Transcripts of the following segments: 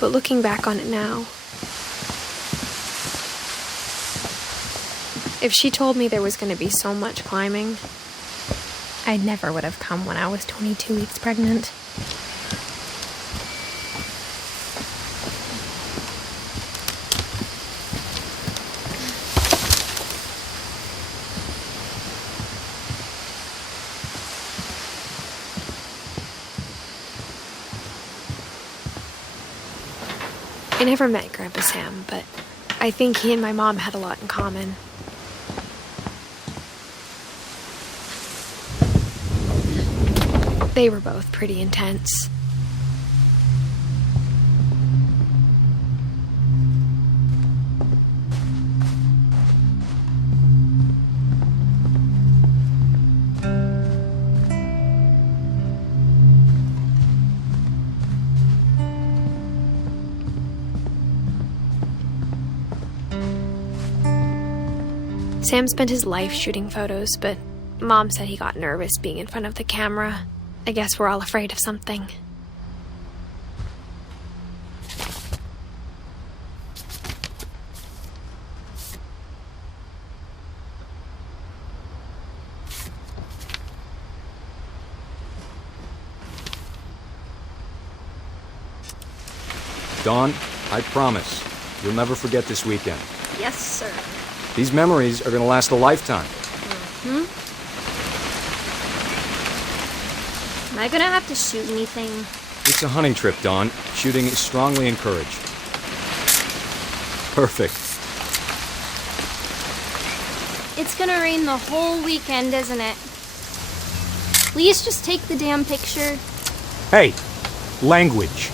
But looking back on it now, if she told me there was going to be so much climbing, I never would have come when I was 22 weeks pregnant. I never met Grandpa Sam, but I think he and my mom had a lot in common. They were both pretty intense. Sam spent his life shooting photos, but Mom said he got nervous being in front of the camera. I guess we're all afraid of something. Dawn, I promise, you'll never forget this weekend. Yes, sir. These memories are going to last a lifetime. Am I gonna have to shoot anything? It's a hunting trip, Dawn. Shooting is strongly encouraged. Perfect. It's gonna rain the whole weekend, isn't it? Please just take the damn picture. Hey, language.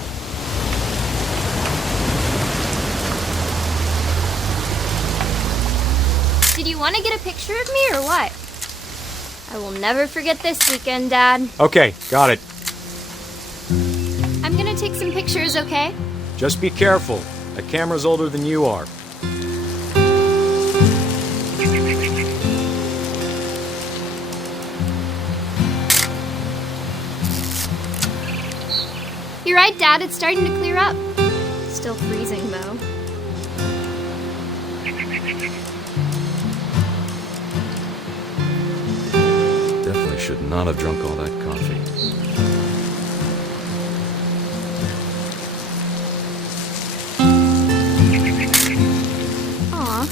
Did you want to get a picture of me or what? I will never forget this weekend, Dad. Okay, got it. I'm gonna take some pictures, okay? Just be careful. That camera's older than you are. You're right, Dad. It's starting to clear up. Still freezing, though. Definitely should not have drunk all that coffee. Aw.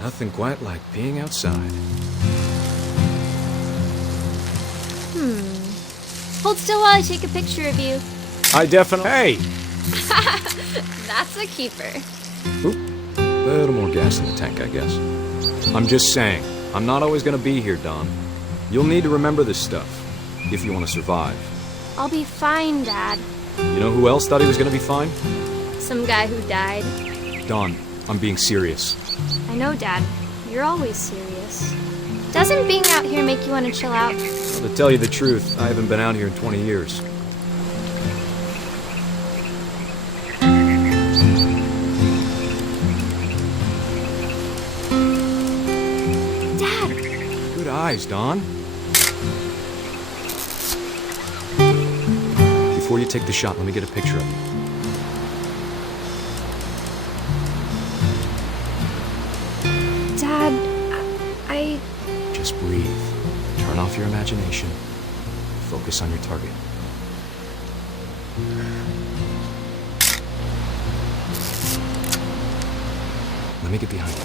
Nothing quite like being outside. Hold still while I take a picture of you. I definitely... Hey! That's a keeper. Oop. Little more gas in the tank, I guess. I'm just saying, I'm not always gonna be here, Don. You'll need to remember this stuff, if you want to survive. I'll be fine, Dad. You know who else thought he was gonna be fine? Some guy who died. Don, I'm being serious. I know, Dad. You're always serious. Doesn't being out here make you want to chill out? Well, to tell you the truth, I haven't been out here in 20 years. Dad! Good eyes, Don. Before you take the shot, let me get a picture of you. Dad, I... Just breathe. Turn off your imagination. Focus on your target. Let me get behind you.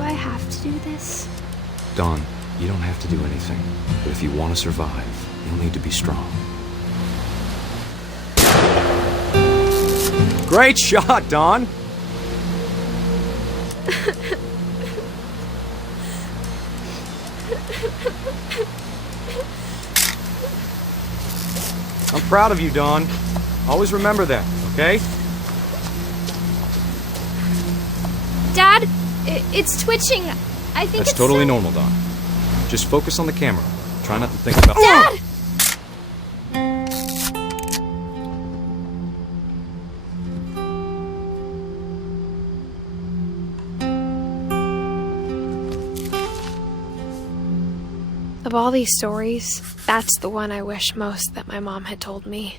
do I have to do this? Dawn, you don't have to do anything. But if you want to survive, you'll need to be strong. Great shot, Dawn! I'm proud of you, Dawn. Always remember that, okay? Dad, it's twitching. I think That's it's totally so... normal, Dawn. Just focus on the camera. Try not to think about... Dad! Of all these stories, that's the one I wish most that my mom had told me.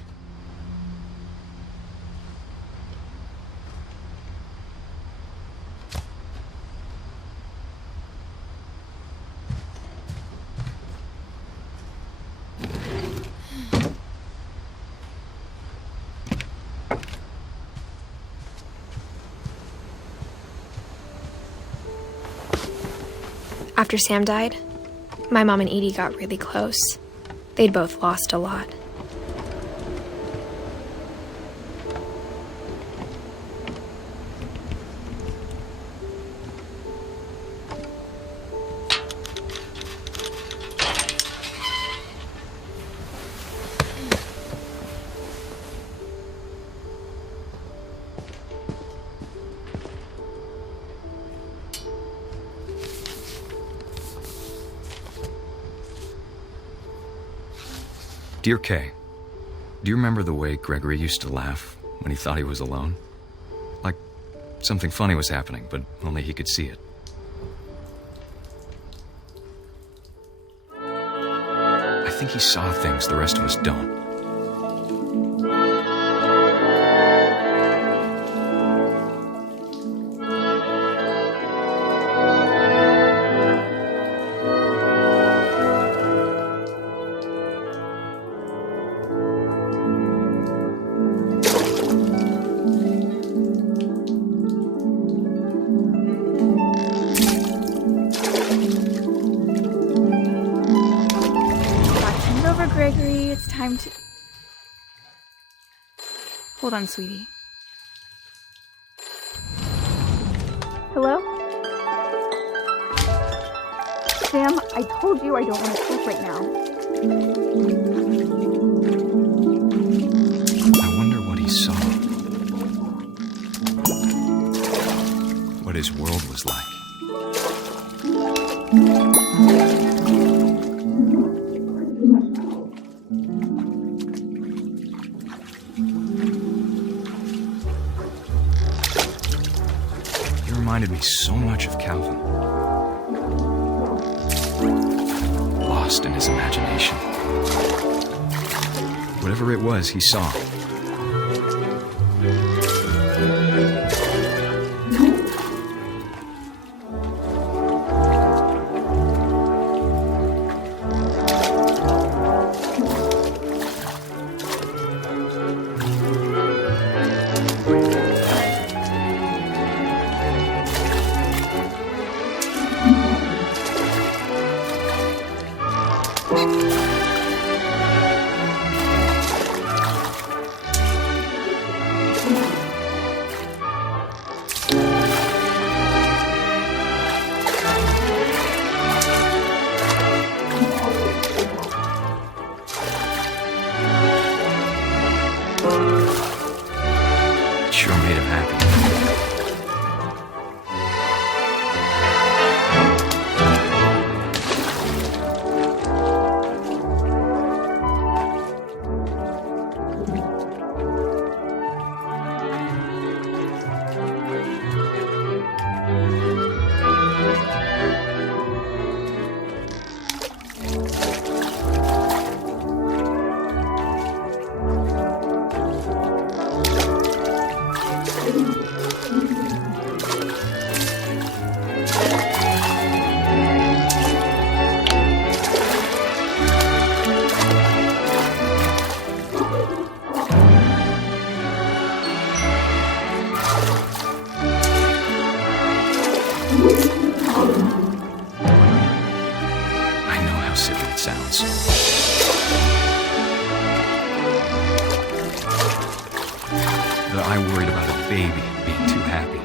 After Sam died, my mom and Edie got really close. They'd both lost a lot. Dear Kay, do you remember the way Gregory used to laugh when he thought he was alone? Like something funny was happening, but only he could see it. I think he saw things the rest of us don't. Gregory, it's time to... Hold on, sweetie. Hello? Sam, I told you I don't want to sleep right now. I wonder what he saw. What his world was like. Reminded me so much of Calvin. Lost in his imagination. Whatever it was he saw. Sure made him happy. Sounds. That I worried about a baby being too happy.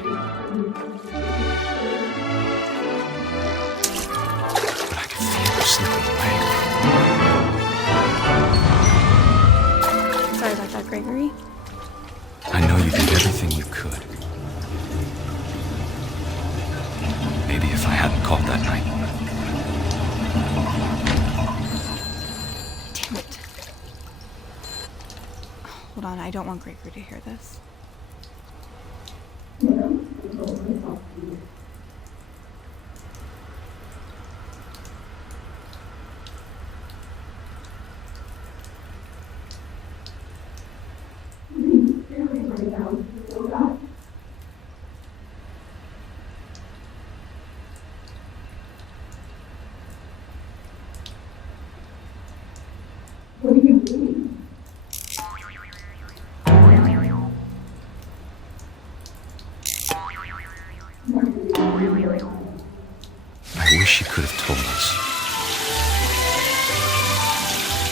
But I could feel her slipping away. Gregory. I know you did everything you could. Maybe if I hadn't called that night. Damn it. Hold on, I don't want Gregory to hear this. I wish he could have told us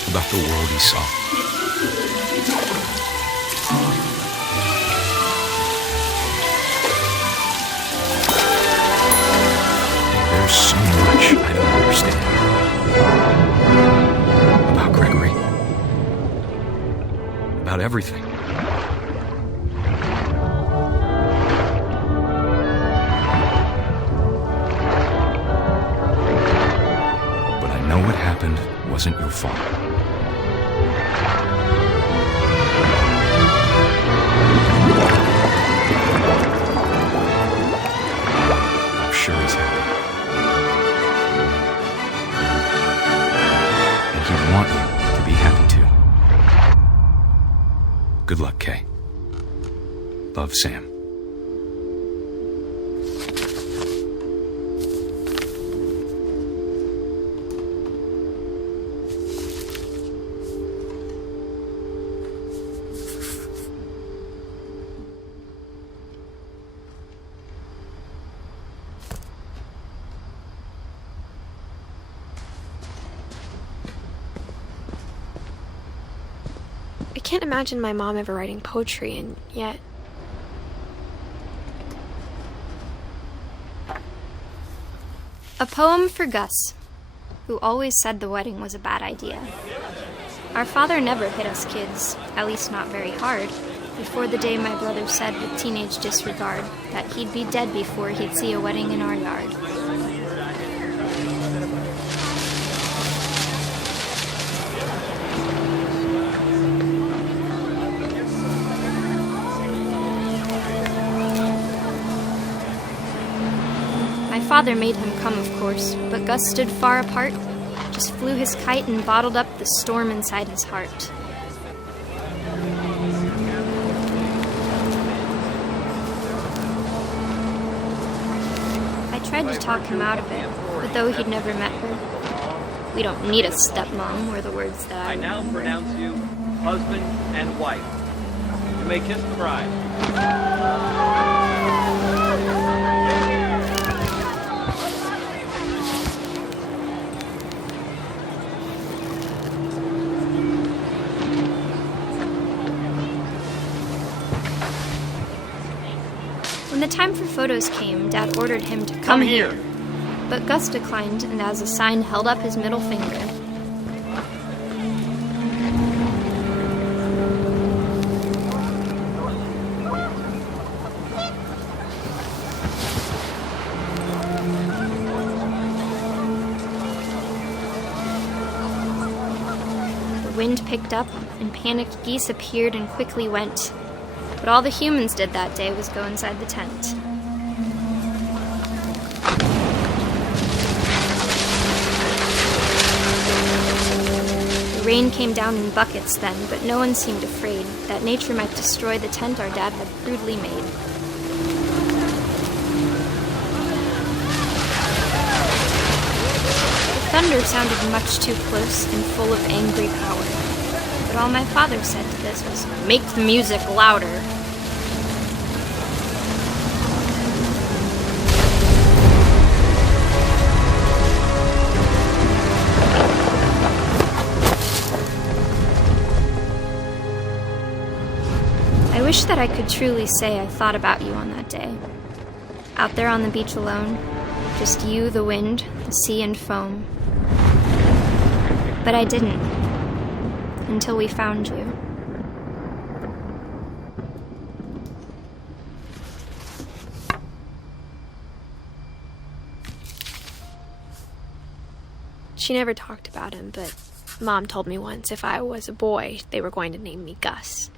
about the world he saw. There's so much I don't understand about Gregory, about everything. What happened wasn't your fault. I'm sure he's happy. And he'd want you to be happy too. Good luck, Kay. Love, Sam. I can't imagine my mom ever writing poetry, and yet... A poem for Gus, who always said the wedding was a bad idea. Our father never hit us kids, at least not very hard, before the day my brother said with teenage disregard that he'd be dead before he'd see a wedding in our yard. My father made him come, of course, but Gus stood far apart, just flew his kite and bottled up the storm inside his heart. I tried to talk him out of it, but though he'd never met her, "We don't need a stepmom," were the words that I now pronounce you husband and wife. You may kiss the bride. When the time for photos came, Dad ordered him to come here. But Gus declined, and as a sign held up his middle finger. The wind picked up, and panicked geese appeared and quickly went. But all the humans did that day was go inside the tent. The rain came down in buckets then, but no one seemed afraid that nature might destroy the tent our dad had crudely made. The thunder sounded much too close and full of angry power. But all my father said to this was, "Make the music louder." I wish that I could truly say I thought about you on that day. Out there on the beach alone, just you, the wind, the sea and foam. But I didn't. Until we found you. She never talked about him, but Mom told me once if I was a boy, they were going to name me Gus.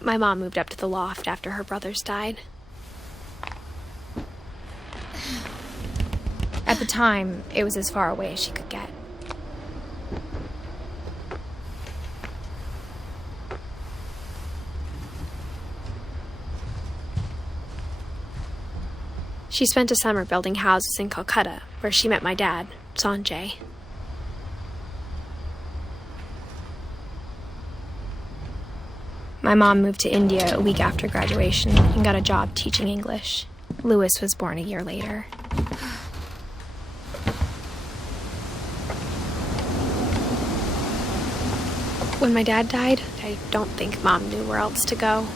My mom moved up to the loft after her brothers died. At the time, it was as far away as she could get. She spent a summer building houses in Calcutta, where she met my dad, Sanjay. My mom moved to India a week after graduation and got a job teaching English. Lewis was born a year later. When my dad died, I don't think Mom knew where else to go.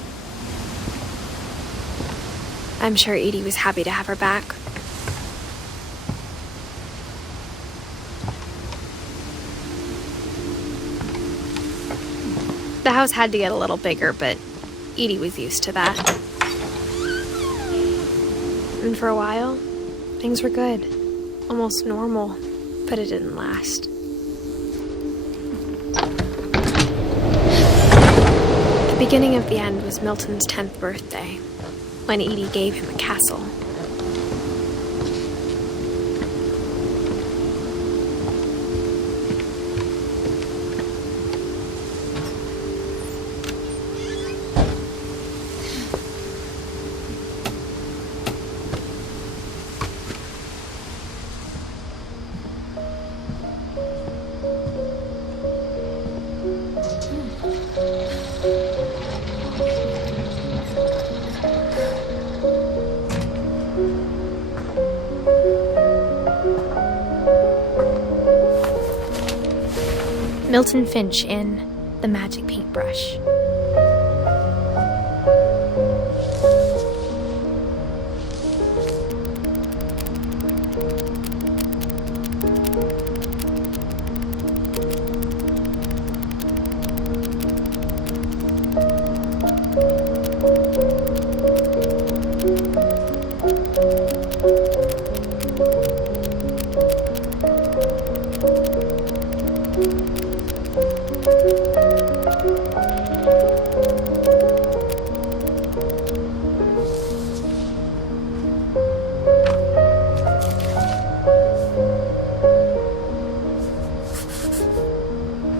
I'm sure Edie was happy to have her back. The house had to get a little bigger, but Edie was used to that. And for a while, things were good. Almost normal, but it didn't last. The beginning of the end was Milton's 10th birthday, when Edie gave him a castle. Milton Finch in The Magic Paintbrush.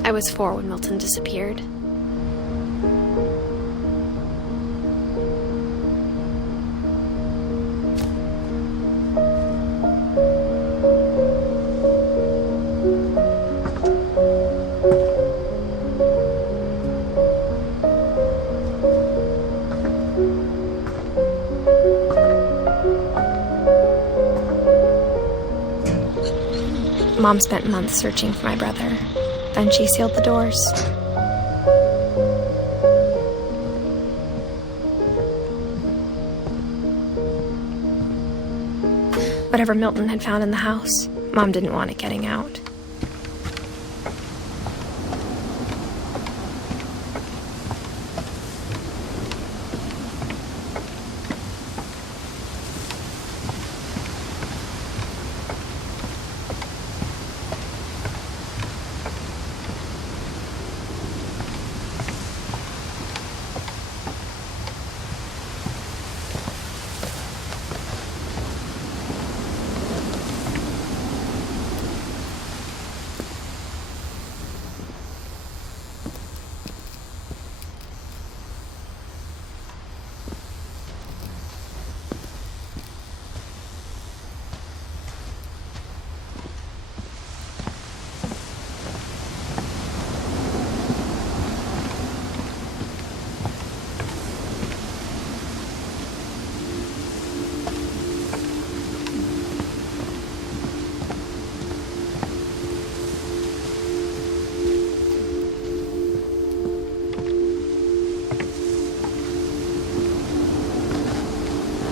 I was 4 when Milton disappeared. Mom spent months searching for my brother. Then she sealed the doors. Whatever Milton had found in the house, Mom didn't want it getting out.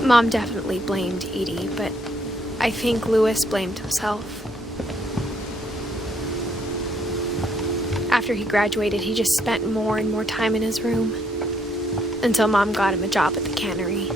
Mom definitely blamed Edie, but I think Lewis blamed himself. After he graduated, he just spent more and more time in his room. Until Mom got him a job at the cannery.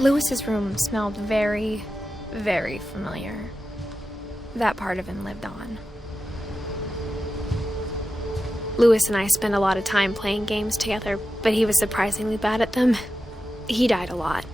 Lewis's room smelled very, very familiar. That part of him lived on. Lewis and I spent a lot of time playing games together, but he was surprisingly bad at them. He died a lot.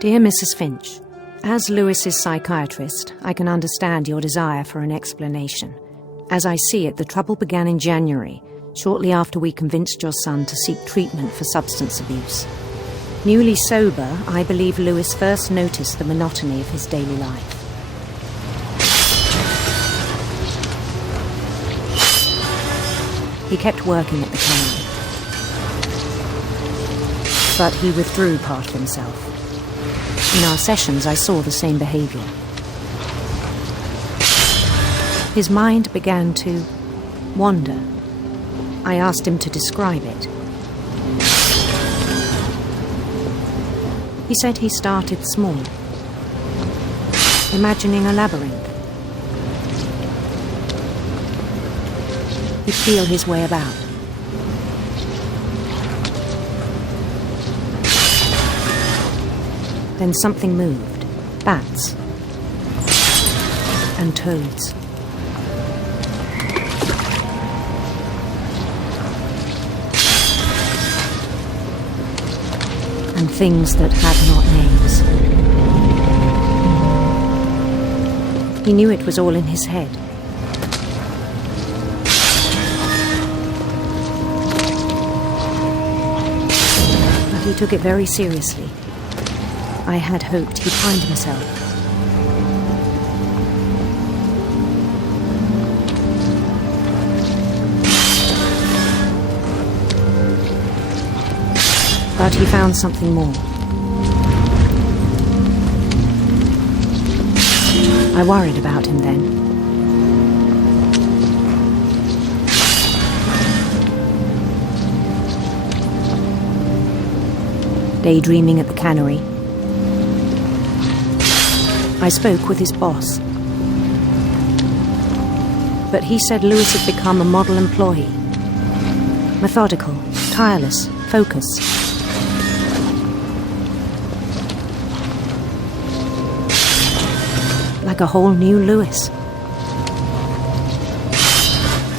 Dear Mrs. Finch, as Lewis's psychiatrist, I can understand your desire for an explanation. As I see it, the trouble began in January, shortly after we convinced your son to seek treatment for substance abuse. Newly sober, I believe Lewis first noticed the monotony of his daily life. He kept working at the cannery, but he withdrew part of himself. In our sessions, I saw the same behavior. His mind began to wander. I asked him to describe it. He said he started small, imagining a labyrinth. He'd feel his way about. Then something moved. Bats. And toads. And things that had not names. He knew it was all in his head. But he took it very seriously. I had hoped he'd find himself. But he found something more. I worried about him then. Daydreaming at the cannery, I spoke with his boss. But he said Lewis had become a model employee. Methodical, tireless, focused. Like a whole new Lewis.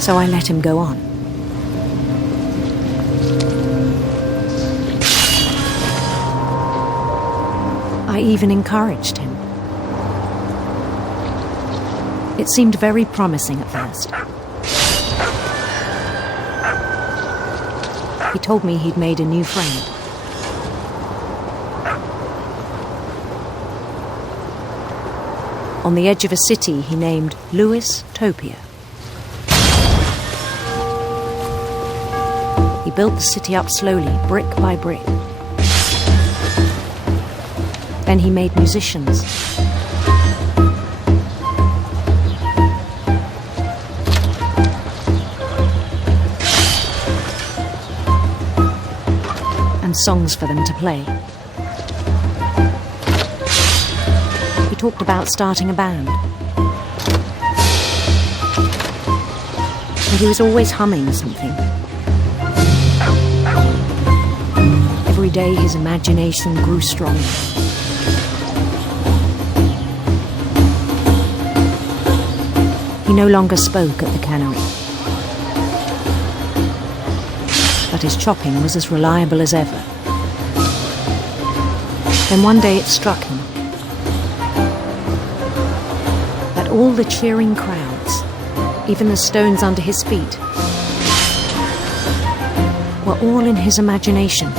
So I let him go on. I even encouraged him. It seemed very promising at first. He told me he'd made a new friend. On the edge of a city he named Lewistopía. He built the city up slowly, brick by brick. Then he made musicians. And songs for them to play. He talked about starting a band. And he was always humming something. Every day his imagination grew stronger. He no longer spoke at the cannery. But his chopping was as reliable as ever. Then one day it struck him that all the cheering crowds, even the stones under his feet, were all in his imagination.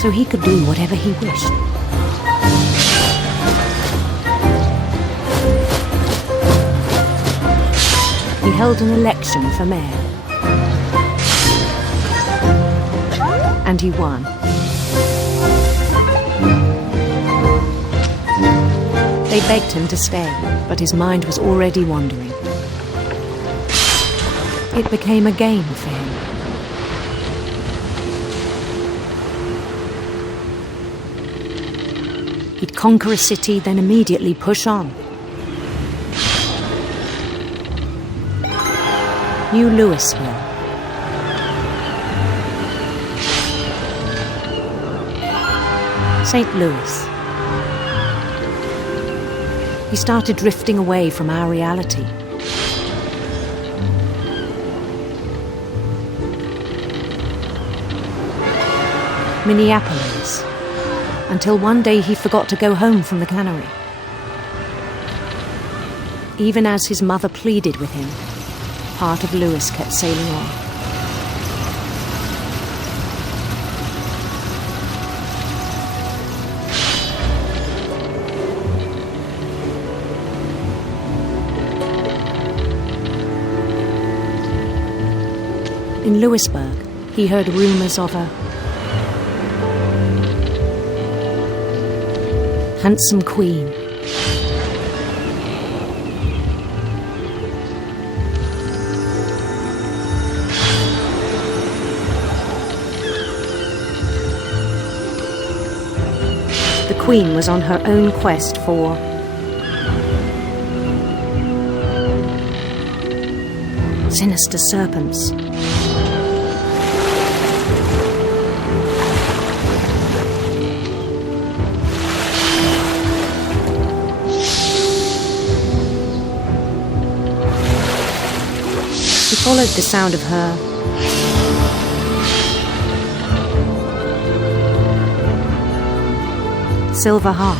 so he could do whatever he wished. He held an election for mayor. And he won. They begged him to stay, but his mind was already wandering. It became a game for him. He'd conquer a city, then immediately push on. New Louisville. St. Louis. He started drifting away from our reality. Minneapolis, until one day he forgot to go home from the cannery. Even as his mother pleaded with him, part of Lewis kept sailing on. In Lewisburg, he heard rumors of a handsome queen. The queen was on her own quest for sinister serpents. He followed the sound of her silver harp.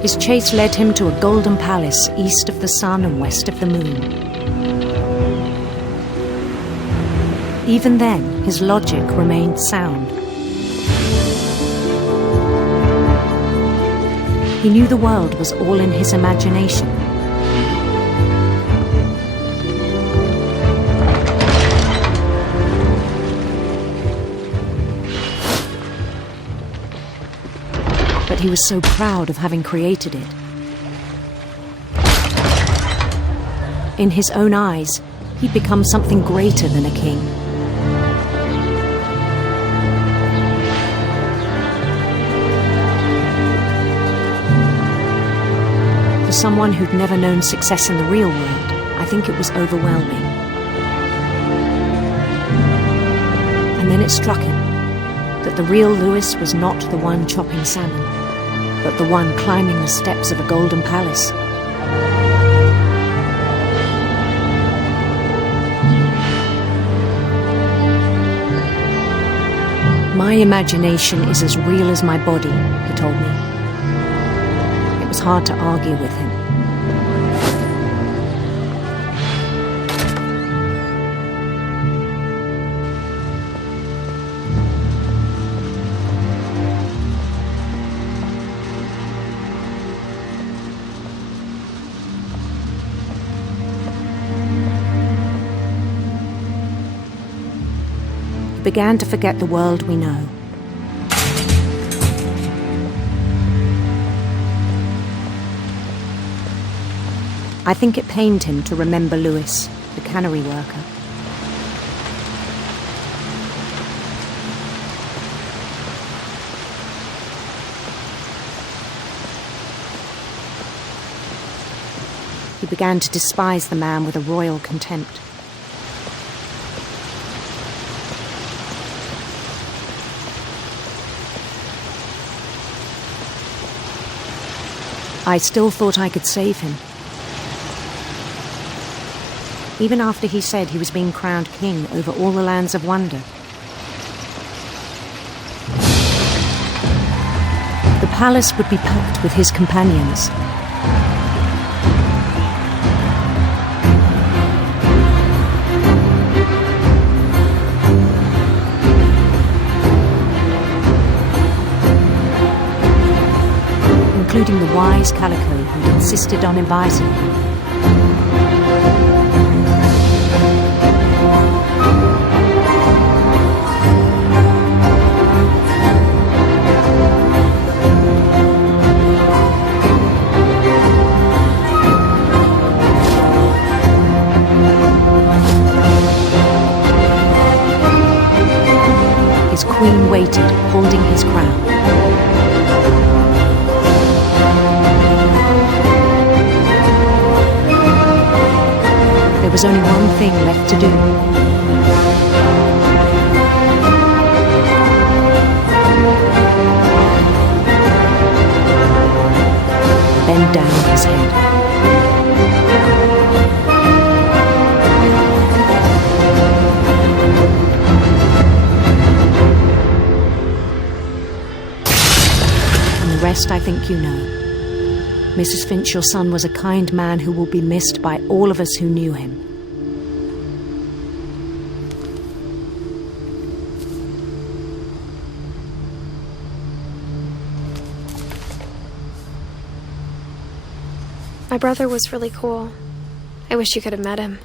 His chase led him to a golden palace east of the sun and west of the moon. Even then, his logic remained sound. He knew the world was all in his imagination. But he was so proud of having created it. In his own eyes, he'd become something greater than a king. For someone who'd never known success in the real world, I think it was overwhelming. And then it struck him that the real Lewis was not the one chopping salmon, but the one climbing the steps of a golden palace. My imagination is as real as my body, he told me. It was hard to argue with him. He began to forget the world we know. I think it pained him to remember Lewis, the cannery worker. He began to despise the man with a royal contempt. I still thought I could save him. Even after he said he was being crowned king over all the lands of wonder. palace would be packed with his companions. Including the wise Calico who insisted on inviting him. His queen waited, holding his crown. There was only one thing left to do. Bend down his head. And the rest I think you know. Mrs. Finch, your son was a kind man who will be missed by all of us who knew him. My brother was really cool. I wish you could have met him.